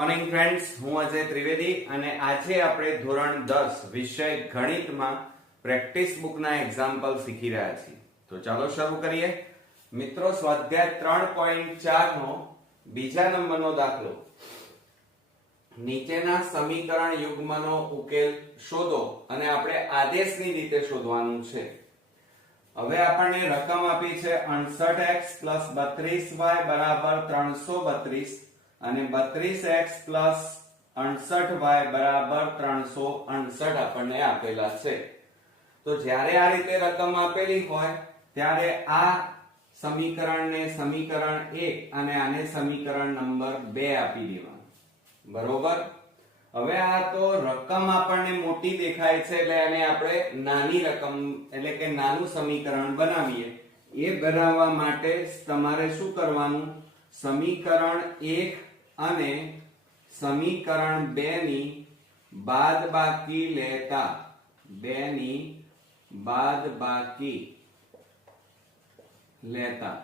Morning friends, હું અજય ત્રિવેદી અને આજે આપણે ધોરણ 10 વિષય ગણિતમાં પ્રેક્ટિસ બુકના એક્ઝામ્પલ શીખી રહ્યા છીએ. તો ચાલો શરૂ કરીએ. મિત્રો, સ્વાધ્યાય 3.4 નો બીજા નંબરનો દાખલો. નીચેના સમીકરણ યુગ્મનો ઉકેલ શોધો અને આપણે આદેશની રીતે શોધવાનું છે. હવે આપણને રકમ આપી છે 68x + 32y = 332 અને 32x + 68y = 368 આપણને આપેલા છે. તો જ્યારે આ રીતે રકમ આપેલી હોય ત્યારે આ સમીકરણને સમીકરણ 1 અને આને સમીકરણ નંબર 2 આપી દેવાનું. બરોબર. હવે આ તો રકમ આપણને મોટી દેખાય છે એટલે આને આપણે નાની રકમ એટલે કે નાનું સમીકરણ બનાવીએ. એ બનાવવા માટે તમારે શું કરવાનું? સમીકરણ 1 અને સમીકરણ 2 ની બાદબાકી લેતા 2 ની બાદબાકી લેતા.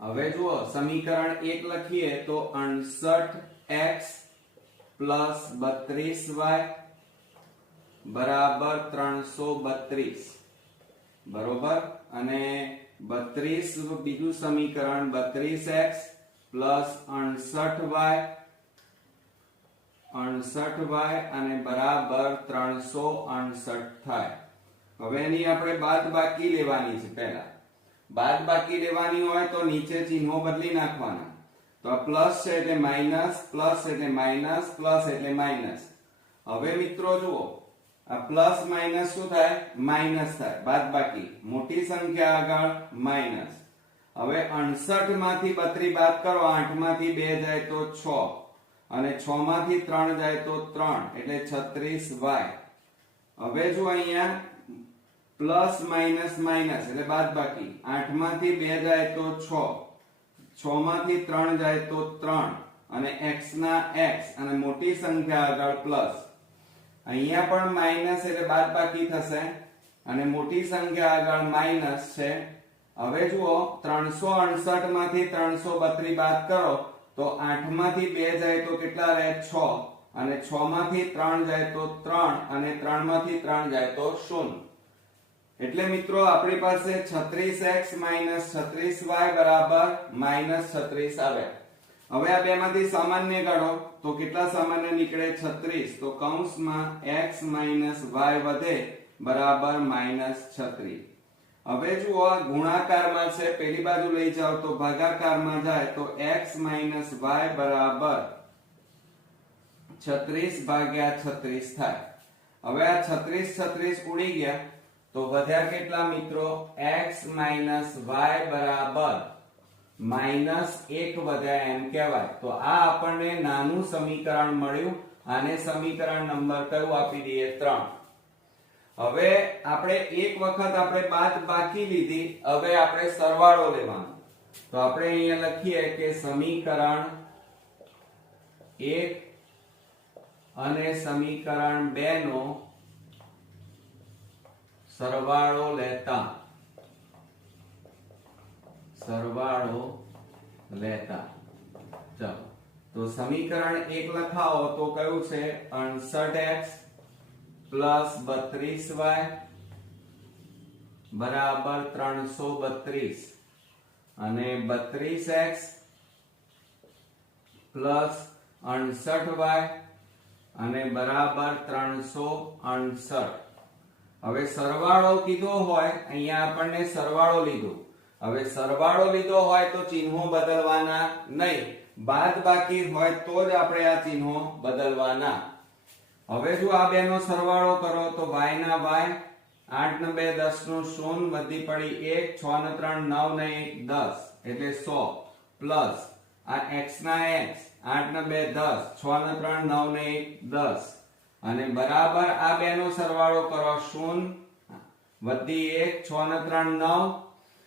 હવે જુઓ, સમીકરણ 1 લખીએ તો 68x + 32y = 332. બરોબર. અને 32 બીજું સમીકરણ 32x + 68y અને બરાબર 368 થાય. હવે એની આપણે બાદબાકી લેવાની છે. પહેલા બાદબાકી લેવાની હોય તો નીચે ચિહ્નો બદલી નાખવાના. તો આ પ્લસ છે એટલે માઈનસ, પ્લસ એટલે માઈનસ, પ્લસ એટલે માઈનસ. હવે મિત્રો જુઓ, આ પ્લસ માઈનસ શું થાય? માઈનસ થાય. બાદબાકી મોટી સંખ્યા આગળ માઈનસ. હવે 68 માંથી 32 બાદ કરો, 8 માંથી 2 જાય તો 6 અને 6 માંથી 3 જાય તો 3 એટલે 36y. હવે જો અહીંયા પ્લસ માઈનસ માઈનસ એટલે બાદબાકી. 8 માંથી 2 જાય તો 6, 6 માંથી 3 જાય તો 3 અને x ના x અને મોટી સંખ્યા આગળ પ્લસ. અહીંયા પણ માઈનસ એટલે બાદબાકી થશે અને મોટી સંખ્યા આગળ માઈનસ છે. હવે જુઓ, 368 માંથી 332 બાદ કરો તો 8 માંથી 2 જાય તો કેટલા રહે? 6 અને 6 માંથી 3 જાય તો 3 અને 3 માંથી 3 જાય તો 0. એટલે મિત્રો આપણી પાસે 36x - 36y = -36 આવે. હવે આ બે માંથી સામાન્ય કાઢો તો કેટલા સામાન્ય નીકળે? 36. તો કૌંસમાં x - y વધે બરાબર -36. હવે જુઓ, આ ગુણાકારમાં છે, પેલી બાજુ લઈ જાવ તો ભાગાકારમાં જાય તો x - y બરાબર 36/36 થાય. હવે આ 36 ઉડી ગયા તો વધ્યા કેટલા મિત્રો? x - y બરાબર -1 વધ્યા એમ કહેવાય. તો આ આપણને નાનું સમીકરણ મળ્યું. આને સમીકરણ નંબર કયું આપી દઈએ? 3. હવે આપણે એક વખત આપણે બાદબાકી લીધી, હવે આપણે સરવાળો લેવાનો. તો આપણે અહીંયા લખીએ કે સમીકરણ 1 અને સમીકરણ 2 નો સરવાળો લેતા ચાલો. તો સમીકરણ 1 લખાવો તો કયું છે? 68x + 32y બરાબર 332 અને 32x + 68y અને બરાબર 368. હવે સરવાળો કીધો હોય, અહીંયા આપણને સરવાળો લીધો. હવે સરવાળો લીધો હોય તો ચિહ્નો બદલવાના નહીં. બાદબાકી હોય તો જ આપણે આ ચિહ્નો બદલવાના. હવે જો આ બેનો સરવાળો કરો તો y ના y, 8 ને 2 10 નું 0, વધી પડી 1, 6 ને 3 9 ને 1 10 એટલે 100 પ્લસ આ x ના x, 8 ને 2 10, 6 ને 3 9 ને 1 10 અને બરાબર આ બેનો સરવાળો કરો 0 વધી 1, 6 ને 3 9,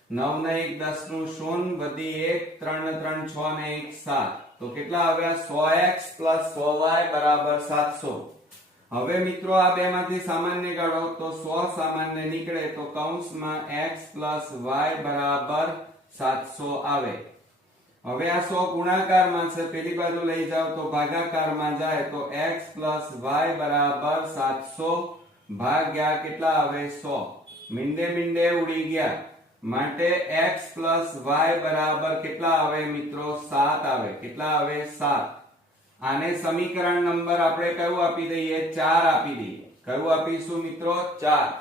9 ને 1 10 નું 0, વધી 1, 3 ને 3 6 ને 1 7. તો કેટલા આવ્યા? 100x + 100y બરાબર 700. હવે મિત્રો આ બે માંથી સામાન્ય કાઢો તો 100 સામાન્ય નીકળે તો કૌંસમાં x + y બરાબર 700 આવે. હવે આ 100 ગુણાકારમાં છે, પેલી બાજુ લઈ જાવ તો ભાગાકારમાં જાય તો x y બરાબર 700 ભાગ્યા કેટલા આવે 100 મીંડે મીંડે ઉડી ગયા માટે x y બરાબર કેટલા આવે મિત્રો 7 આવે. કેટલા આવે 7. આને સમીકરણ નંબર આપણે કયું આપી દઈએ 4 આપી દઈએ. કયું આપીશું મિત્રો 4.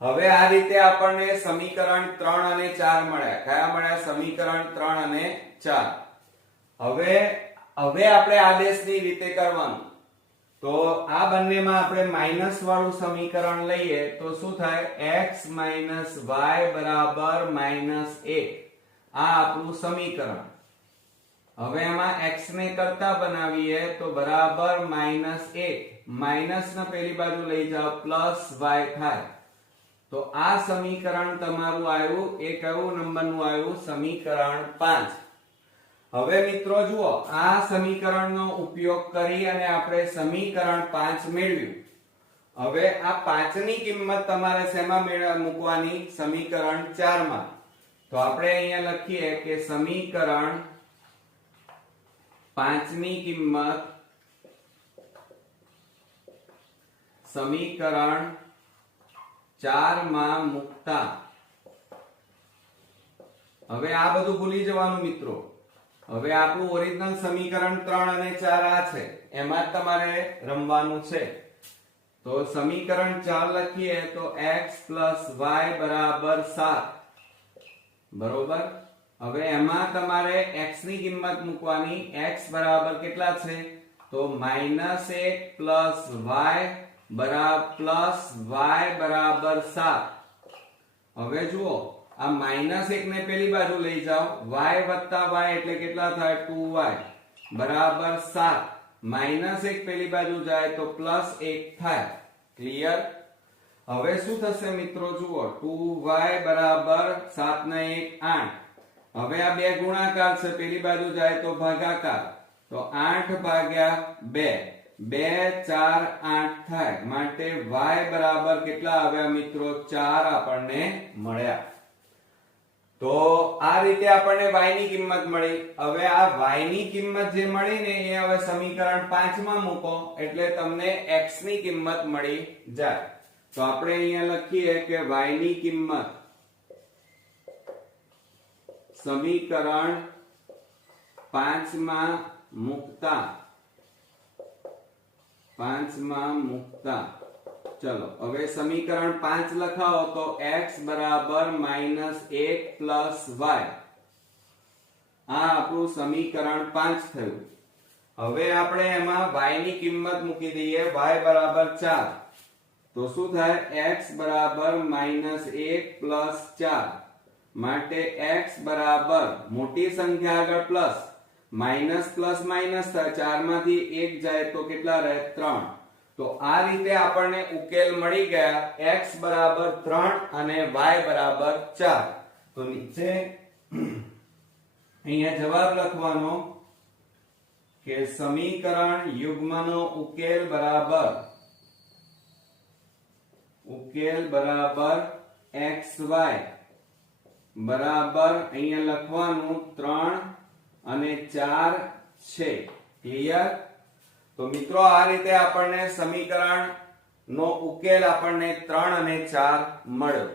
હવે આ રીતે આપણને સમીકરણ 3 અને 4 મળ્યા. કયા મળ્યા સમીકરણ 3 અને 4. હવે આપણે આદેશની રીતે કરવાનું. તો આ બંનેમાં આપણે માઈનસ વાળું સમીકરણ લઈએ તો શું થાય x y બરાબર -1. આ આપણું સમીકરણ. હવે એમાં x ને કરતા બનાવીએ તો બરાબર -1. માઈનસ ને પેલી બાજુ લઈ જાઓ પ્લસ y થાય. તો આ સમીકરણ તમારું આવ્યું એ કયું નંબરનું આવ્યું સમીકરણ 5. હવે મિત્રો જુઓ આ સમીકરણનો ઉપયોગ કરી અને આપણે સમીકરણ 5 મેળવ્યું. હવે આ 5 ની કિંમત તમારે શેમાં મૂકવાની સમીકરણ 4 માં. તો આપણે અહીંયા લખીએ કે સમીકરણ 5 ની કિંમત સમીકરણ 4 માં મૂકતા. હવે આ બધું ભૂલી જવાનું મિત્રો. હવે આપણું ઓરિજિનલ સમીકરણ 3 અને 4 આ છે, એમાં જ તમારે રમવાનું છે. તો સમીકરણ 4 લખીએ તો x y બરાબર 7 બરોબર. હવે એમાં તમારે x ની કિંમત મૂકવાની. x બરાબર કેટલા છે તો -1 પ્લસ y બરાબર 7. હવે જુઓ આ -1 ને પેલી બાજુ લઈ જાઓ y વત્તા y એટલે કેટલા થાય 2y બરાબર 7. -1 પેલી બાજુ જાય તો +1 થાય. ક્લિયર. હવે શું થશે મિત્રો જુઓ 2y બરાબર 7 ને 1 8. હવે આ બે ગુણાકાર છે, પેલી બાજુ જાય તો ભાગાકાર. તો 8 ભાગ્યા 2 2 4 8 થાય માટે y બરાબર કેટલા આવ્યા મિત્રો 4 આપણને મળ્યા. તો આ રીતે આપણને y ની કિંમત મળી. હવે આ y ની કિંમત જે મળી ને એ હવે સમીકરણ 5 માં મૂકો એટલે તમને x ની કિંમત મળી જાય. તો આપણે અહીંયા લખીએ કે y ની કિંમત સમીકરણ 5 માં મૂકતા ચલો હવે સમીકરણ 5 લખાવો તો x બરાબર -1 પ્લસ y. આ આપણું સમીકરણ 5 થયું. હવે આપણે એમાં y ની કિંમત મૂકી દઈએ. y બરાબર 4. તો શું થાય x બરાબર -1 પ્લસ 4 માટે x બરાબર મોટી સંખ્યા આગળ પ્લસ માઈનસ પ્લસ માઈનસ થાય. 4 માંથી 1 જાય તો કેટલા રહે 3. તો આ રીતે આપણને ઉકેલ મળી ગયા x બરાબર 3 અને y બરાબર 4. તો નીચે અહીંયા જવાબ લખવાનો કે સમીકરણ યુગ્મનો ઉકેલ બરાબર xy બરાબર અહીંયા લખવાનું 3 અને 4 છે. ક્લિયર. તો મિત્રો આ રીતે આપણને સમીકરણ નો ઉકેલ આપણને 3 અને 4 મળ્યો.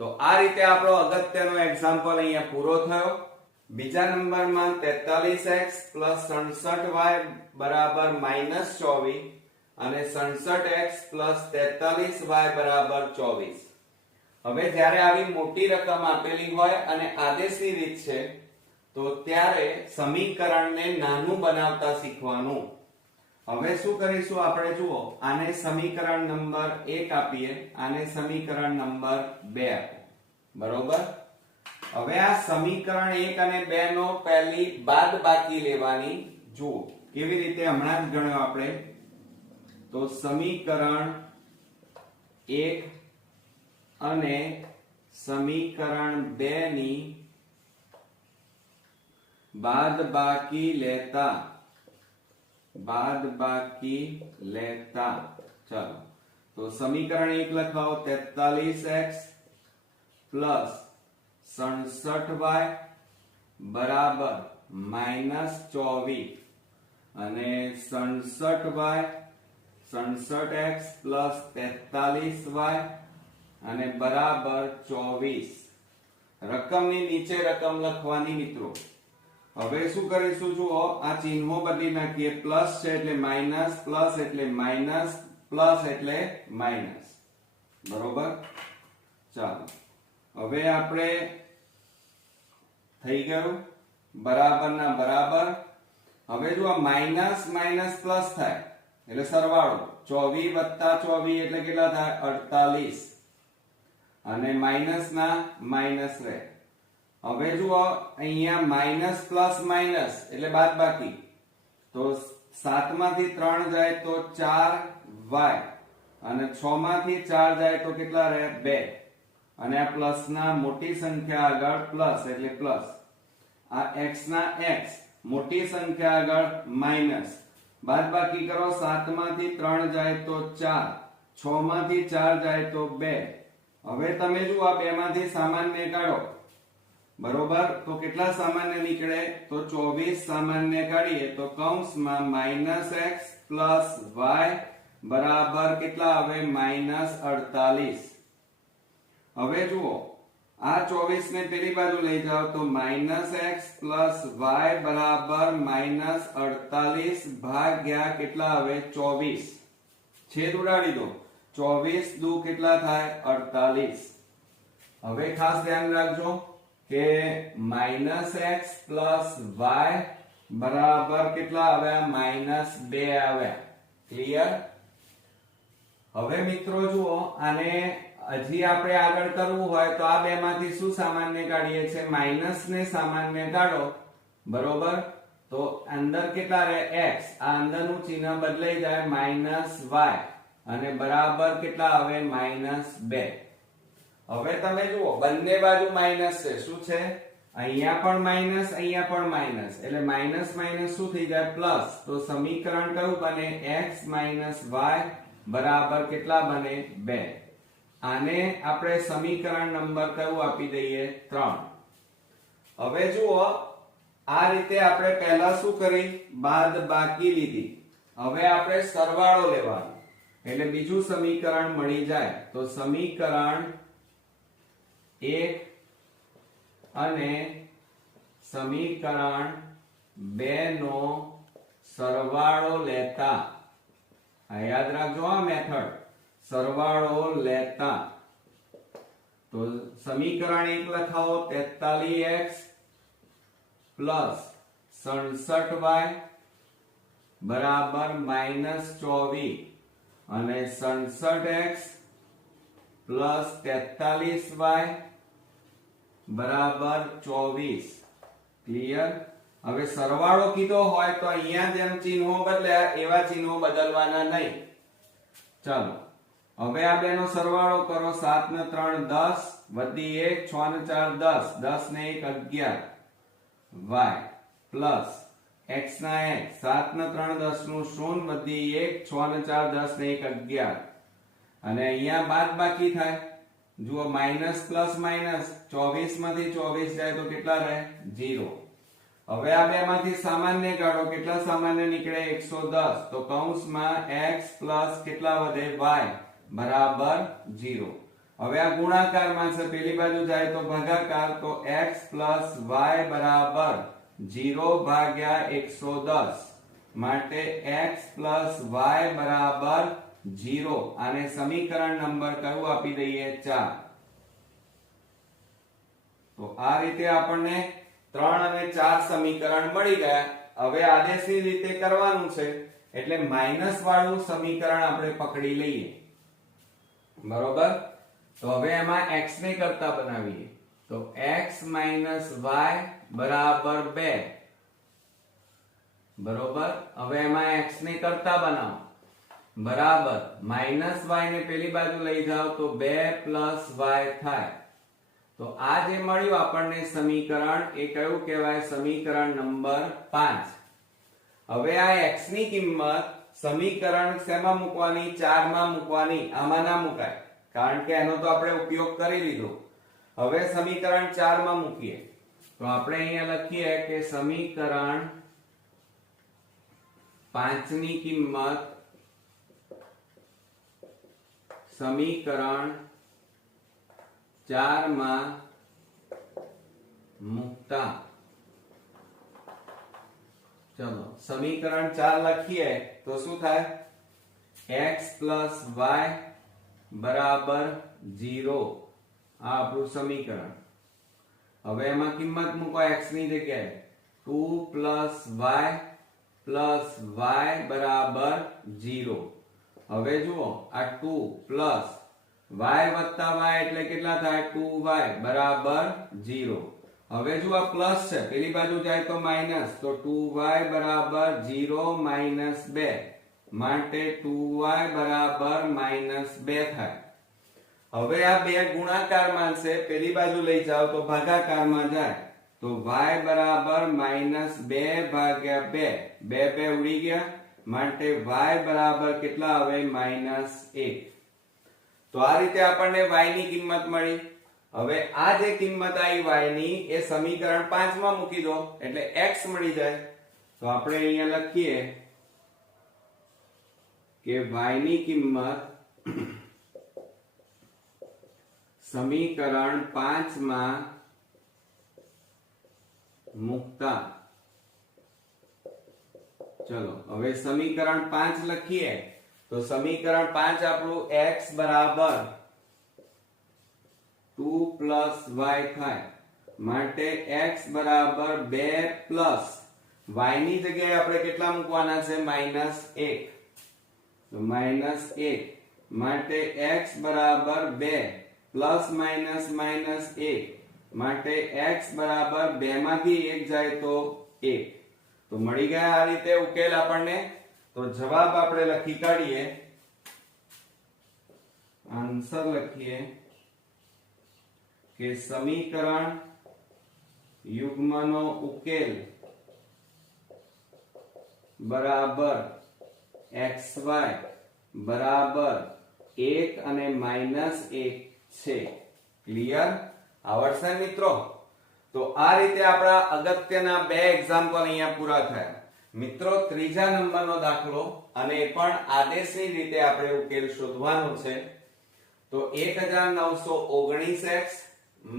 તો આ રીતે આપણો અગત્યનો એક્ઝામ્પલ અહીંયા પૂરો થયો. બીજા નંબરમાં 43x 67y બરાબર -24 અને 67x 43y બરાબર 24. હવે જ્યારે આવી મોટી રકમ આપેલી હોય અને આદેશની રીત છે તો ત્યારે સમીકરણને નાનું બનાવતા શીખવાનું. હવે શું કરીશું આપણે જુઓ આને સમીકરણ નંબર 1 આપીએ, આને સમીકરણ નંબર 2 આપીએ. બરોબર. હવે આ સમીકરણ 1 અને 2 નો પહેલી બાદબાકી લેવાની. જુઓ કેવી રીતે હમણાં જ ગણ્યો આપણે. તો સમીકરણ 1 અને સમીકરણ 2 ની બાદબાકી લેતા ચલો તો સમીકરણ 1 લખાવો 43x 67y બરાબર -24 અને 67y 67x પ્લસ 43y અને બરાબર 24. રકમની નીચે રકમ લખવાની મિત્રો. હવે શું કરીશું જુઓ, આ ચિહ્નો બદલી નાખીએ. પ્લસ છે એટલે માઇનસ, પ્લસ એટલે માઇનસ, પ્લસ એટલે માઇનસ. બરોબર. ચાલો હવે આપણે થઈ ગયું બરાબર ના બરાબર. હવે જો આ માઇનસ માઇનસ પ્લસ થાય એટલે સરવાળો 24 વત્તા 24 એટલે કેટલા થાય 48 અને માઇનસ ના માઇનસ રહે. હવે જુઓ અહીંયા માઇનસ પ્લસ માઇનસ એટલે બાદબાકી, તો 7 માંથી 3 જાય તો 4y અને 6 માંથી 4 જાય તો કેટલા રહે 2 અને આ પ્લસ ના મોટી સંખ્યા આગળ પ્લસ એટલે પ્લસ. આ x ના x મોટી સંખ્યા આગળ માઇનસ. બાદબાકી કરો 7 માંથી 3 જાય તો 4, 6 માંથી 4 જાય તો 2. હવે તમે જુઓ આ બે માંથી સામાન્ય કાઢો. બરોબર, તો કેટલા સામાન્ય નીકળે તો 24 સામાન્ય કાઢીએ તો કૌંસમાં -x પ્લસ y બરાબર કેટલા આવે -48. હવે જુઓ આ 24 ને પેલી બાજુ લઈ જાઓ તો -x પ્લસ y બરાબર -48 ભાગ્યા કેટલા આવે 24. છેદ ઉડાડી દો. 24 દુ કેટલા થાય 48. હવે ખાસ ધ્યાન રાખજો કે -x પ્લસ y બરાબર કેટલા આવ્યા -2 આવ્યા. ક્લિયર. હવે મિત્રો જુઓ આને હજી આપણે આગળ કરવું હોય તો આ બે માંથી શું સામાન્ય કાઢીએ છે, માઇનસ ને સામાન્ય કાઢો. બરોબર, તો અંદર કેટલા રહે x, આ અંદરનું ચિહ્ન બદલાઈ જાય -y અને બરાબર કેટલા આવે -2. હવે તમે જુઓ બંને બાજુ માઇનસ છે. શું છે અહીંયા પણ માઇનસ, અહીંયા પણ માઇનસ એટલે માઇનસ માઇનસ શું થઈ જાય પ્લસ. તો સમીકરણ કયું બને x y બરાબર કેટલા બને 2. આને આપણે સમીકરણ નંબર કયું આપી દઈએ 3. હવે જુઓ આ રીતે આપણે પહેલા શું કરી બાદબાકી લીધી. હવે આપણે સરવાળો લેવાનો એટલે બીજું સમીકરણ મળી જાય. તો સમીકરણ 1 અને સમીકરણ 2 નો સરવાળો લેતા, આ યાદ રાખજો આ મેથડ, સરવાળો લેતા. તો સમીકરણ 1 લખાવો 43x પ્લસ 67y બરાબર -24 અને 67x પ્લસ 43y બરાબર 24. ક્લિયર. હવે સરવાળો કીધો હોય તો અહીંયા જેમ ચિહ્નો બદલ્યા એવા ચિહ્નો બદલવાના નહીં. ચાલો હવે આ બેનો સરવાળો કરો. 7 ને 3 10 વધી 1 6 ને 4 10 10 ને 1 11 y પ્લસ x ના x 7 ને 3 10 નું 0 વધી 1 6 ને 4 10 ને 1 11 અને અહીંયા બાદબાકી થાય. જુઓ માઇનસ પ્લસ માઇનસ 24 માંથી 24 જાય તો કેટલા રહે 0. હવે આ બે માંથી સામાન્ય કાઢો. કેટલા સામાન્ય નીકળે 110. તો કૌંસમાં x પ્લસ કેટલા વધે y બરાબર 0. હવે આ ગુણાકારમાં છે, પેલી બાજુ જાય તો ભાગાકાર. તો x પ્લસ y બરાબર 0 ભાગ્યા 110 માટે x પ્લસ y બરાબર 0. આને સમીકરણ નંબર કયું આપી દઈએ 4. તો આ રીતે આપણને 3 અને 4 સમીકરણ મળી ગયા. હવે આદેશની રીતે કરવાનું છે એટલે માઇનસ વાળું સમીકરણ આપણે પકડી લઈએ. બરોબર, તો હવે એમાં x ને કરતા બનાવીએ. તો x y બરાબર 2. બરોબર, હવે એમાં x ને કરતા બનાવો બરાબર -y ને પેલી બાજુ લઈ જાઓ તો 2 y થાય. તો આ જે મળ્યું આપણને સમીકરણ એ કયું કહેવાય સમીકરણ નંબર 5. હવે આ x ની કિંમત સમીકરણ શેમાં મૂકવાની 4 માં મૂકવાની. આમાં ના મુકાય કારણ કે એનો તો આપણે ઉપયોગ કરી લીધો. હવે સમીકરણ 4 માં મૂકીએ તો આપણે અહીંયા લખીએ કે સમીકરણ 5 ની કિંમત સમીકરણ 4 માં મૂકતા, ચલો સમીકરણ 4 લખીએ તો શું થાય? x plus y બરાબર 0. આ આપણું સમીકરણ. હવે એમાં કિંમત મૂકો x ની જગ્યાએ. 2 plus y બરાબર 0. હવે જુઓ આ 2 plus y વત્તા y એટલે કેટલા થાય? 2y બરાબર 0. હવે જો આ પ્લસ છે, પેલી બાજુ જાય તો માઈનસ, તો 2y બરાબર 0 માઈનસ 2 માટે 2y બરાબર -2 થાય. હવે આ બે ગુણાકારમાં છે, પેલી બાજુ લઈ જાઓ તો ભાગાકારમાં જાય, તો y બરાબર -2 ભાગ્યા 2, 2 ઉડી ગયા માટે y બરાબર કેટલા આવે? -1. તો આ રીતે આપણને y ની કિંમત મળી. હવે આ જે કિંમત આવી y ની એ સમીકરણ 5 માં મૂકી દો એટલે x મળી જાય. તો આપણે અહીંયા લખીએ કે y ની કિંમત સમીકરણ 5 માં મૂકતા, ચલો હવે સમીકરણ 5 લખીએ તો સમીકરણ 5 આપણું x બરાબર 2 plus y થાય માટે x બરાબર 2 plus y ની જગ્યાએ આપણે કેટલા મૂકવાના છે? -1. તો -1 માટે x બરાબર 2 plus minus minus 1 માટે x બરાબર 2 માંથી 1 જાય તો 1. તો મળી ગયા આ રીતે ઉકેલ આપણને. તો જવાબ આપણે લખી કાઢીએ, આન્સર લખીએ કે સમીકરણ યુગ્મનો ઉકેલ બરાબર xy બરાબર 1 અને -1 છે. ક્લિયર? આવડશે મિત્રો? તો આ રીતે આપણા અગત્યના બે એક્ઝામ્પલ અહીંયા પૂરા થયા. મિત્રો ત્રીજા નંબરનો દાખલો અને એ પણ આદેશની રીતે આપણે ઉકેલ શોધવાનો છે. તો 1919x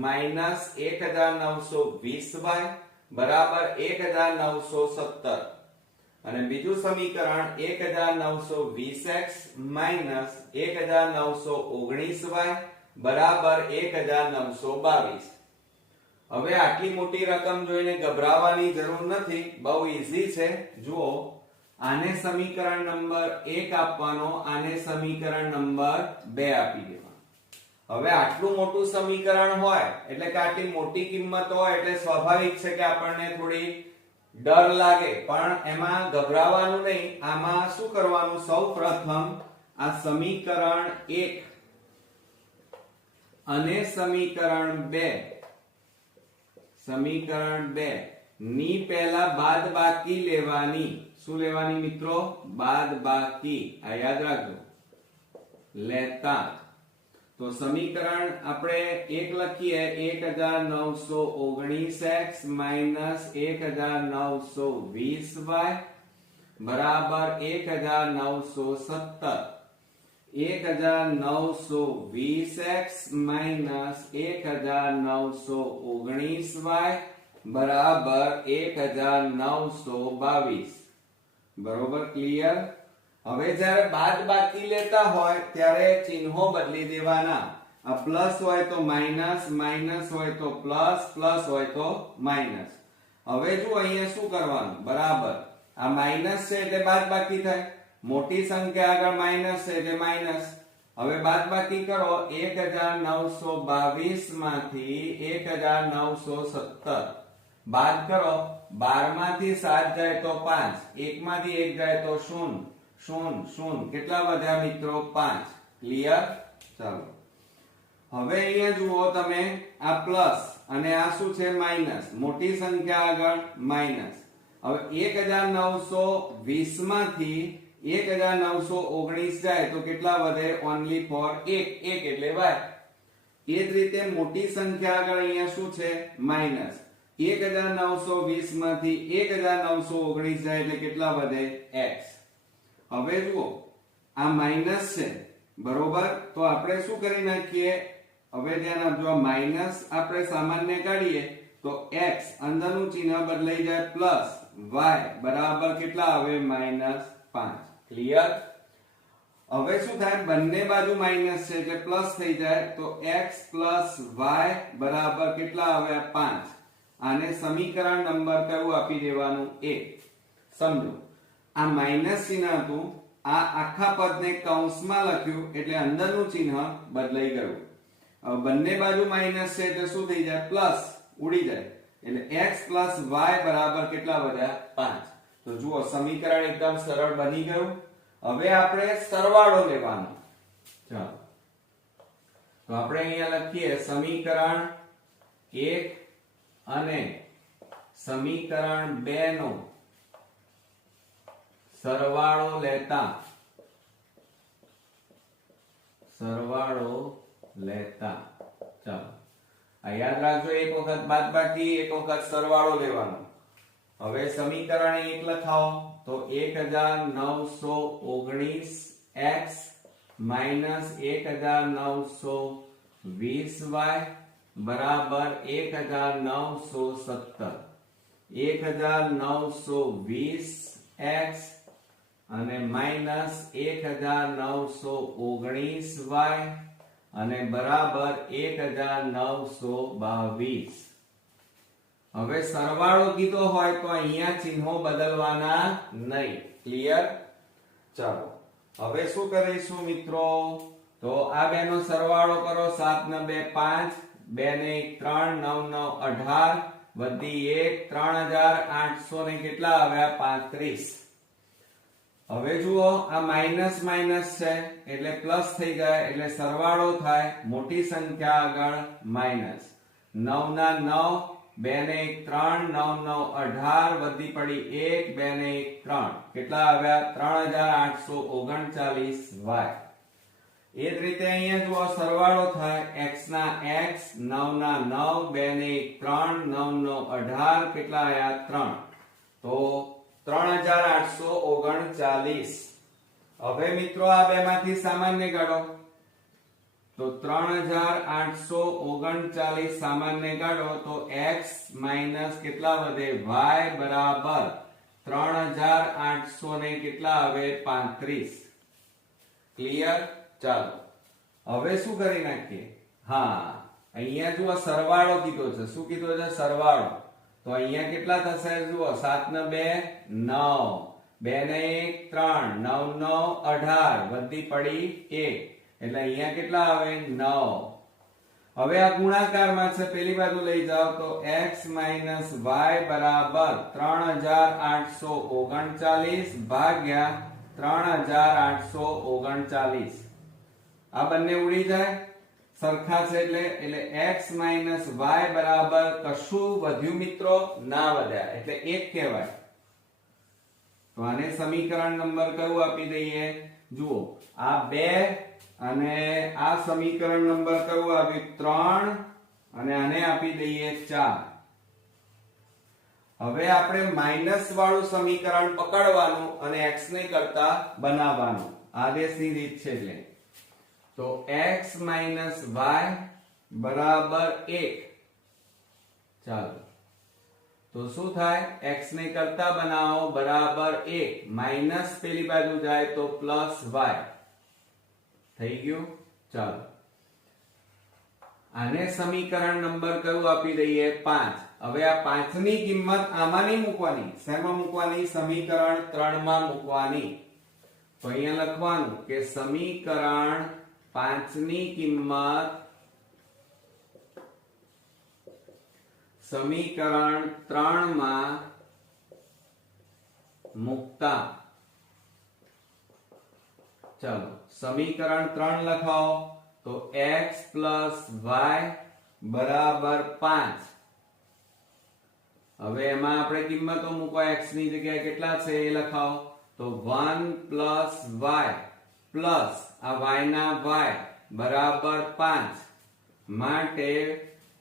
minus 1920y બરાબર 1917 અને બીજું સમીકરણ 1920x minus 1919y બરાબર 1922. હવે આટલી મોટી રકમ જોઈને ગભરાવાની જરૂર નથી, બહુ ઈઝી છે. જુઓ, આને સમીકરણ નંબર 1 આપવાનો, આને સમીકરણ નંબર 2 આપી દેવાનો. હવે આટલું મોટું સમીકરણ હોય એટલે કે આટલી મોટી કિંમત હોય એટલે સ્વાભાવિક છે કે આપણને થોડી ડર લાગે, પણ એમાં ગભરાવાનું નહીં. આમાં શું કરવાનું? સૌપ્રથમ આ સમીકરણ 1 અને સમીકરણ 2 ની પહેલા બાદબાકી લેવાની. શું લેવાની મિત્રો? બાદબાકી. આ યાદ રાખજો, લેતા. તો સમીકરણ આપણે 1 લખીએ 1919x minus 1920y બરાબર 1917. 1920x minus 1919y બરાબર 1922. બરોબર? ક્લિયર? હવે જ્યારે બાદબાકી લેતા હોય ત્યારે ચિહ્નો બદલી દેવાના. આ પ્લસ હોય તો માઈનસ, માઈનસ હોય તો પ્લસ, પ્લસ હોય તો માઈનસ. હવે જો અહીંયા શું કરવાનું? બરાબર આ માઈનસ છે એટલે બાદબાકી થાય, મોટી સંખ્યા આગળ માઈનસ છે એટલે માઈનસ. હવે બાદબાકી કરો 1922 માંથી 1917 બાદ કરો. 12 માંથી 7 જાય તો 5, 1 માંથી 1 જાય તો 0, 0, 0. કેટલા વધ્યા મિત્રો? 5. ક્લિયર? ચાલો હવે અહીંયા જુઓ તમે, આ પ્લસ અને આ શું છે? માઈનસ. મોટી સંખ્યા આગળ માઈનસ. હવે 1920 માંથી 1919 જાય તો કેટલા વધે? ઓન્લી ફોર 1, 1 એટલે y. એ જ રીતે મોટી સંખ્યા આગળ અહીંયા શું છે? માઈનસ. 1920 માંથી 1919 જાય એટલે કેટલા વધે x. હવે જુઓ આ માઈનસ છે બરોબર, તો આપણે શું કરી નાખીએ, હવે ધ્યાન આપજો, આ માઈનસ આપણે સામાન્ય કાઢીએ તો x અંદરનું ચિહ્ન બદલાઈ જાય પ્લસ y બરાબર કેટલા આવે -5. ક્લિયર? હવે શું થાય, બંને બાજુ માઈનસ છે એટલે પ્લસ થઈ જાય તો x y બરાબર કેટલા આવે 5. આને સમીકરણ નંબર કયું આપી દેવાનું 1. સમજો આ માઈનસ ચિહ્ન હતું, આ આખા પદને કૌંસમાં લખ્યું એટલે અંદરનું ચિહ્ન બદલાઈ ગયું. હવે બંને બાજુ માઈનસ છે એટલે શું થઈ જાય પ્લસ ઉડી જાય એટલે x y બરાબર કેટલા વધ્યા 5. તો જુઓ સમીકરણ એકદમ સરળ બની ગયું. હવે આપણે સરવાળો લેવાનો. ચાલો તો આપણે અહીંયા લખીએ સમીકરણ 1 અને સમીકરણ 2 નો સરવાળો લેતા ચાલો આ યાદ રાખજો, એક વખત બાદબાકી એક વખત સરવાળો લેવાનો. હવે સમીકરણ 1 લખાવો તો 1919x minus 1920y બરાબર 1917. 1920x અને માઇનસ 1919y અને બરાબર 1922. હવે સરવાળો કીધો હોય તો અહીંયા ચિહ્નો બદલવાના નહીં. ક્લિયર? ચાલો હવે શું કરીશું મિત્રો, તો આ બેનો સરવાળો કરો. 7 ને 2 5, 2 ને 1 3, 9 9 18 વધી 1 3800 ને કેટલા આવ્યા 35. હવે જુઓ આ માઈનસ માઈનસ છે એટલે પ્લસ થઈ જાય એટલે સરવાળો થાય, મોટી સંખ્યા આગળ માઈનસ. 9 ના 9, 2 ને 1 3, 9 9 18 વધી પડી 1, 2 ને 1 3 કેટલા આવ્યા 3839y. એ જ રીતે અહીંયા જુઓ સરવાળો થાય x ના x, 9 ના 9, 2 ને 1 3, 9 9 18 કેટલા આવ્યા 3, તો 3839. હવે મિત્રો આ બે માંથી સામાન્ય કાઢો તો 3839 સામાન્ય કાઢો તો x માઈનસ કેટલા વધે y બરાબર 3800 ને કેટલા આવે 35. ક્લિયર? ચાલો હવે શું કરી નાખીએ, હા અહીંયા જુઓ સરવાળો કીધો છે. શું કીધો છે? સરવાળો. તો અહીંયા કેટલા થશે જુઓ, 7 ને 2 9, 2 ને 1 3, 9 9 18 વધી પડી 1 એટલે અહીંયા કેટલા આવે 9. હવે આ ગુણાકારમાં છે, પેલી બાજુ લઈ જાઓ તો x માઈનસ y બરાબર 3839 ભાગ્યા 3839. આ બંને ઉડી જાય સરખા છે એટલે x માઈનસ y બરાબર કશું વધ્યું મિત્રો ના વધ્યા એટલે 1 કહેવાય. તો આને સમીકરણ નંબર કયું આપી દઈએ, જુઓ આ 2 અને આ સમીકરણ નંબર કયું આપ્યું 3 અને આને આપી દઈએ 4. હવે આપણે માઈનસ વાળું સમીકરણ પકડવાનું અને x ને કરતા બનાવવાનું, આદેશની રીત છે એટલે. તો x માઈનસ y બરાબર 1. ચાલો તો શું થાય, x ને કરતા બનાવો બરાબર 1, માઈનસ પેલી બાજુ જાય તો પ્લસ y થઈ ગયું. ચાલો આને સમીકરણ નંબર કયું આપી દઈએ 5. હવે આ 5 ની કિંમત આમાં નહીં મૂકવાની, શેમાં મૂકવાની, સમીકરણ 3 માં મૂકવાની. તો અહીંયા લખવાનું કે સમીકરણ 5 ની કિંમત સમીકરણ 3 માં મૂકતા. ચાલો સમીકરણ 3 લખાવો તો x plus y બરાબર 5. હવે એમાં આપણે કિંમતો મૂકો, x ની જગ્યાએ કેટલા છે એ લખાવો તો 1 plus y plus આ y ના y બરાબર 5 માટે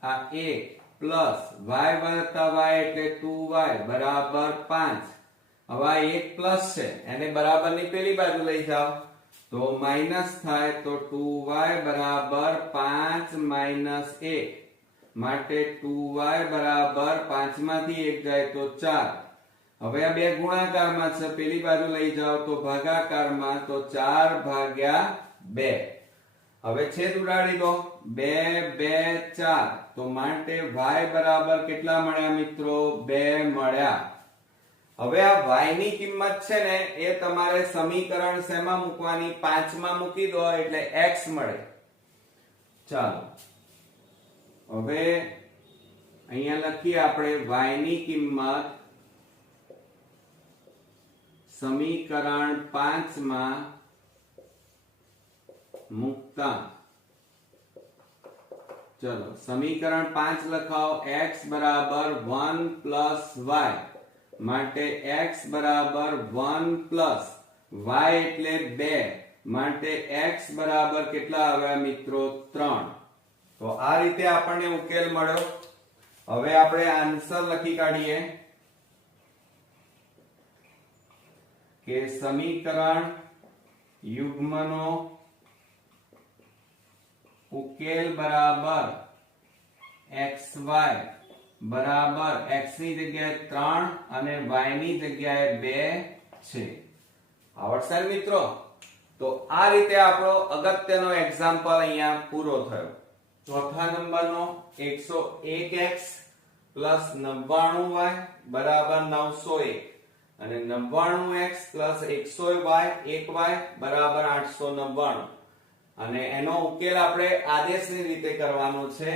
આ 1 પ્લસ y વત્તા y એટલે 2y બરાબર 5. હવે આ એક પ્લસ છે એને બરાબરની પેલી બાજુ લઈ જાઓ તો માઈનસ થાય તો 2y બરાબર 5 માઈનસ 1 માટે 2y બરાબર 5 માંથી 1 જાય તો 4. હવે આ બે ગુણાકારમાં છે પેલી બાજુ લઈ જાઓ તો ભાગાકારમાં તો 4 ભાગ્યા 2. હવે છેદ ઉડાડી દો 2 2 4 તો માટે y બરાબર કેટલા મળ્યા મિત્રો 2 મળ્યા. હવે આ y ની કિંમત છે ને એ તમારે સમીકરણ શેમાં મૂકવાની 5 માં મૂકી દો એટલે x મળે. ચાલો હવે અહીંયા લખીએ આપણે y ની કિંમત સમીકરણ 5 માં મૂકતા ચલો સમીકરણ 5 લખાવો x બરાબર 1 પ્લસ y માટે x બરાબર 1 પ્લસ y એટલે 2 માટે x બરાબર કેટલા આવ્યા મિત્રો 3. તો આ રીતે આપણને ઉકેલ મળ્યો. હવે આપણે આન્સર લખી કાઢીએ કે સમીકરણ યુગ્મનો ઉકેલ બરાબર xy બરાબર x ની જગ્યાએ 3 અને y ની જગ્યાએ 2 છે. આવડશે મિત્રો? તો આ રીતે આપણો અગત્યનો એક્ઝામ્પલ અહીંયા પૂરો થયો. ચોથા નંબરનો 101x 99y બરાબર 901 અને 99x 100y 1y બરાબર 899 અને એનો ઉકેલ આપણે આદેશની રીતે કરવાનો છે.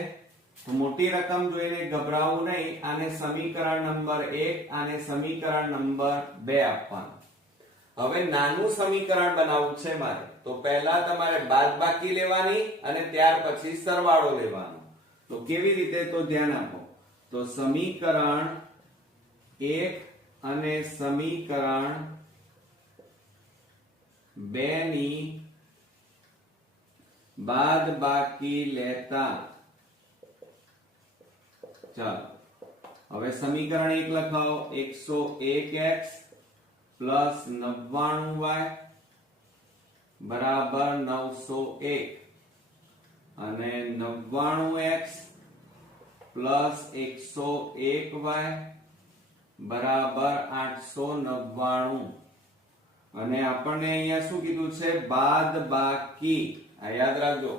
તો મોટી રકમ જોઈને ગભરાવું નહીં. આને સમીકરણ નંબર 1 આને સમીકરણ નંબર 2 આપવાનું. હવે નાનું સમીકરણ બનાવવું છે મારે તો પહેલા તમારે બાદબાકી લેવાની અને ત્યાર પછી સરવાળો લેવાનો. તો કેવી રીતે તો ધ્યાન આપો. તો સમીકરણ 1 અને સમીકરણ 2 ની બાદબાકી લેતા ચાલો હવે સમીકરણ 1 લખાવો 101x 99y બરાબર 901 અને 99x 101y બરાબર 899 અને આપણને અહીંયા શું કીધું છે બાદબાકી. આ યાદ રાખજો.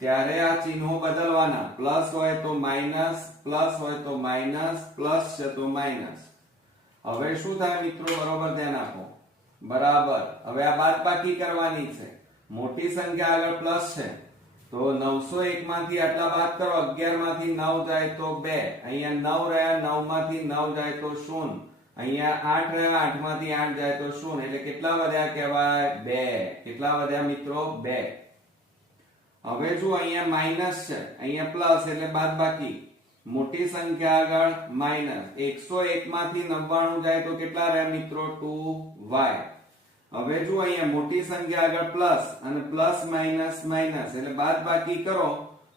ત્યારે આ ચિહ્નો બદલવાના. પ્લસ હોય તો માઈનસ, પ્લસ હોય તો માઈનસ, પ્લસ છે તો માઈનસ. હવે શું થાય મિત્રો બરોબર ધ્યાન આપો. બરાબર હવે આ બાદબાકી કરવાની છે. મોટી સંખ્યા આગળ પ્લસ છે તો 901 માંથી આટલા બાદ કરો 11 માંથી 9 જાય તો 2. અહીંયા 9 રહ્યા 9 માંથી 9 જાય તો 0. અહીંયા 8 રહ્યા 8 માંથી 8 જાય તો 0 એટલે કેટલા વધ્યા કહેવાય 2. કેટલા વધ્યા મિત્રો 2. હવે જો અહીંયા માઈનસ છે અહીંયા પ્લસ એટલે બાદબાકી. મોટી સંખ્યા આગળ માઈનસ 101 માંથી 99 જાય તો કેટલા રહે મિત્રો 2y. હવે જો અહીંયા મોટી સંખ્યા આગળ પ્લસ અને પ્લસ માઈનસ માઈનસ એટલે બાદબાકી કરો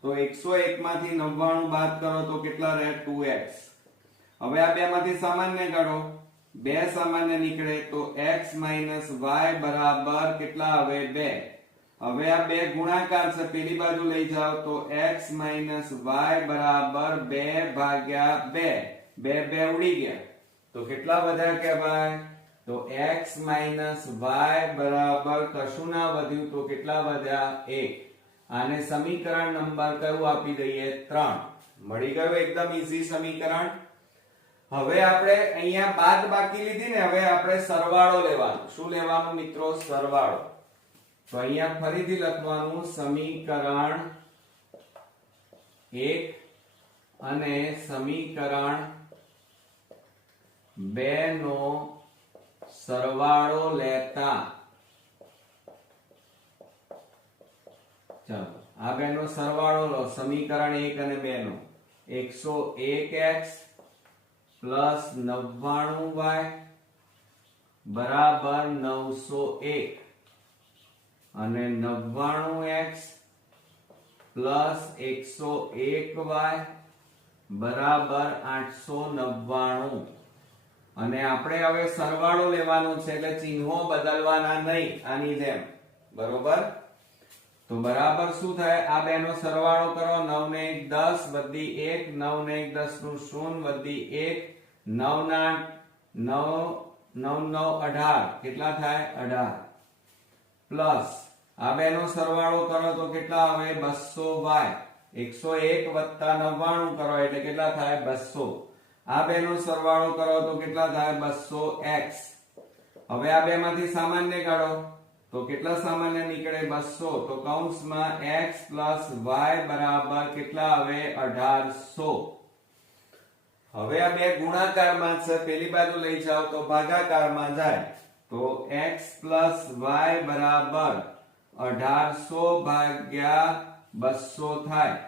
તો 101 માંથી 99 બાદ કરો તો કેટલા રહે 2x. હવે આ બે માંથી સામાન્ય કાઢો. 2 સામાન્ય નીકળે તો x y બરાબર કેટલા આવે 2. હવે આ બે ગુણાકાર છે પેલી બાજુ લઈ જાઓ તો x y બરાબર 2 ભાગ્યા 2. 2 2 ઉડી ગયા તો કેટલા વધ્યા કહેવાય તો x y બરાબર કશું ના વધ્યું તો કેટલા વધ્યા 1. આને સમીકરણ નંબર કયું આપી દઈએ 3. મળી ગયું એકદમ ઈઝી સમીકરણ. હવે આપણે અહીંયા બાદબાકી લીધી ને હવે આપણે સરવાળો લેવાનો. શું લેવાનું મિત્રો સરવાળો. તો અહીંયા ફરીથી લખવાનું સમીકરણ 1 અને સમીકરણ 2 નો સરવાળો લેતા ચાલો આ બેનો સરવાળો લો. સમીકરણ 1 અને 2 નો 101x 99y બરાબર 901 અને 99x 101y બરાબર 899 અને આપણે હવે સરવાળો લેવાનો છે એટલે ચિહ્નો બદલવાના નહીં આની જેમ બરોબર તો બરાબર શું થાય આ બેનો સરવાળો કરો 9 ને 1 10 વધી 1 9 ને 1 10 નું 0 વધી 1 9 ના 9 9 18 કેટલા થાય 18 પ્લસ આ બેનો સરવાળો કરો તો કેટલા આવે 200y 101 વત્તા 99 કરો એટલે કેટલા થાય 200 આ બેનો સરવાળો કરો તો કેટલા થાય 200x હવે આ બેમાંથી સામાન્ય કાઢો તો કેટલા સામાન્ય નીકળે 200 તો કૌંસમાં x y બરાબર કેટલા આવે 1800 હવે આ બે ગુણાકારમાં છે પેલી બાજુ લઈ જાઓ તો ભાગાકારમાં જાય તો x y બરાબર 1800 ભાગ્યા 200 થાય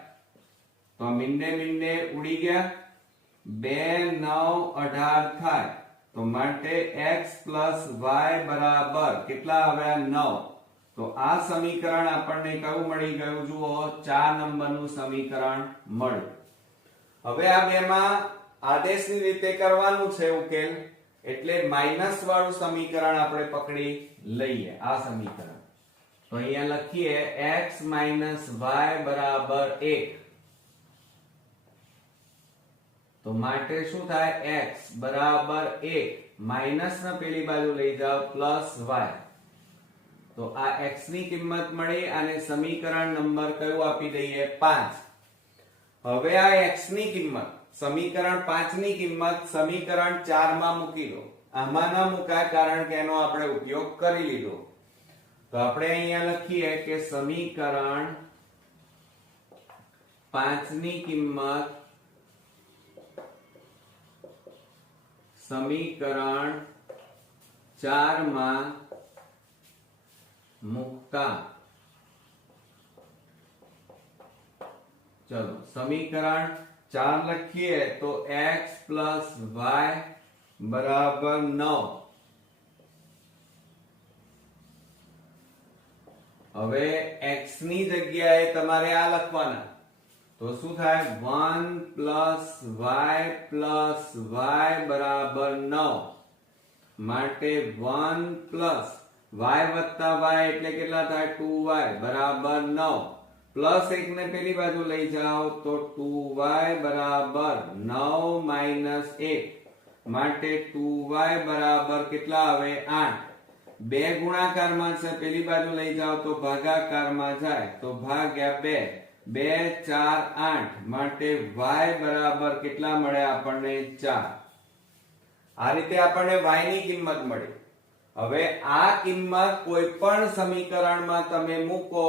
તો મીંડે મીંડે ઉડી ગયા 2 9 18 થાય તો માટે x y બરાબર કેટલા આવ્યા 9 તો આ સમીકરણ આપણને કયું મળી ગયું જુઓ 4 નંબરનું સમીકરણ મળ્યું હવે આ બેમાં આદેશની રીતે કરવાનું છે ઉકેલ એટલે માઈનસ વાળું સમીકરણ આપણે પકડી લઈએ આ સમીકરણ તો અહીંયા લખીએ x y બરાબર 1 તો માટે શું થાય x બરાબર 1 માઈનસ ના પેલી બાજુ લઈ જાઓ પ્લસ y તો આ x ની કિંમત મળી અને સમીકરણ નંબર કયું આપી દઈએ 5 હવે આ x ની કિંમત સમીકરણ 5 ની કિંમત સમીકરણ 4 માં મૂકી દો આમાં ન મુકાય કારણ કે એનો આપણે ઉપયોગ કરી લીધો તો આપણે અહીંયા લખીએ કે સમીકરણ 5 ની કિંમત સમીકરણ 4 માં મૂકતા ચલો સમીકરણ 4 લખીએ તો x y બરાબર 9 હવે x ની જગ્યાએ તમારે આ લખવાના તો શું થાય 1 y બરાબર 9 માટે 1 y વત્તા y એટલે કેટલા થાય 2y બરાબર 9 પ્લસ 1 ને પેલી બાજુ લઈ જાઓ તો 2y બરાબર 9 માઈનસ 1 માટે 2y બરાબર કેટલા આવે 8 બે ગુણાકારમાં છે પેલી બાજુ લઈ જાઓ તો ભાગાકારમાં જાય તો ભાગ્યા 2 2 4 8 માટે y બરાબર કેટલા મળે આપણને 4 આ રીતે આપણને y ની કિંમત મળી હવે આ કિંમત કોઈ પણ સમીકરણમાં તમે મૂકો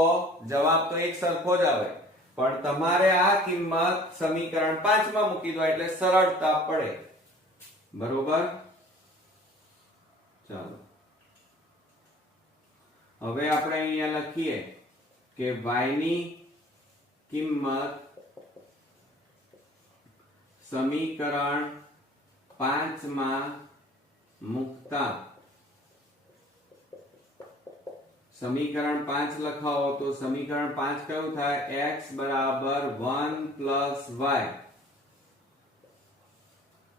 જવાબ તો એક સરખો જ આવે પણ તમારે આ કિંમત સમીકરણ 5 માં મૂકી દો એટલે સરળતા પડે બરોબર ચાલો હવે આપણે અહીંયા લખીએ કે y ની કિંમત સમીકરણ 5 માં મૂકતા સમીકરણ 5 લખાવો તો સમીકરણ 5 કયું થાય x બરાબર 1 y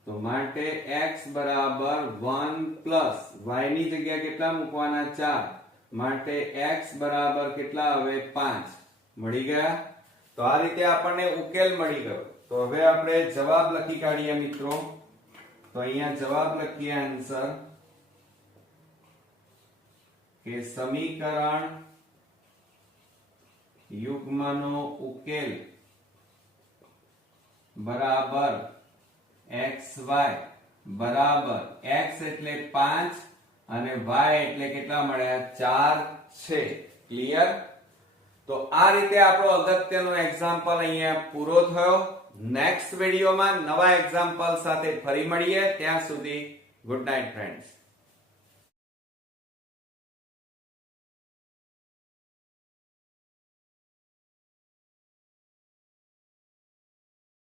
તો માટે x બરાબર 1 y ની જગ્યા કેટલા મૂકવાના 4 માટે x બરાબર કેટલા હવે 5 મળી ગયા તો આ રીતે આપણને ઉકેલ મળી ગયો તો હવે આપણે જવાબ લખી કાઢીએ મિત્રો તો અહીંયા જવાબ લખીએ આન્સર કે સમીકરણ યુગ્મનો ઉકેલ બરાબર xy બરાબર x એટલે 5 અને y એટલે કેટલા મળ્યા 4 છે ક્લિયર તો આ રીતે આપણો અગત્યનો એક્ઝામ્પલ અહીંયા પૂરો થયો નેક્સ્ટ વિડિયોમાં નવા એક્ઝામ્પલ સાથે ફરી મળીએ ત્યાં સુધી ગુડ નાઇટ ફ્રેન્ડ્સ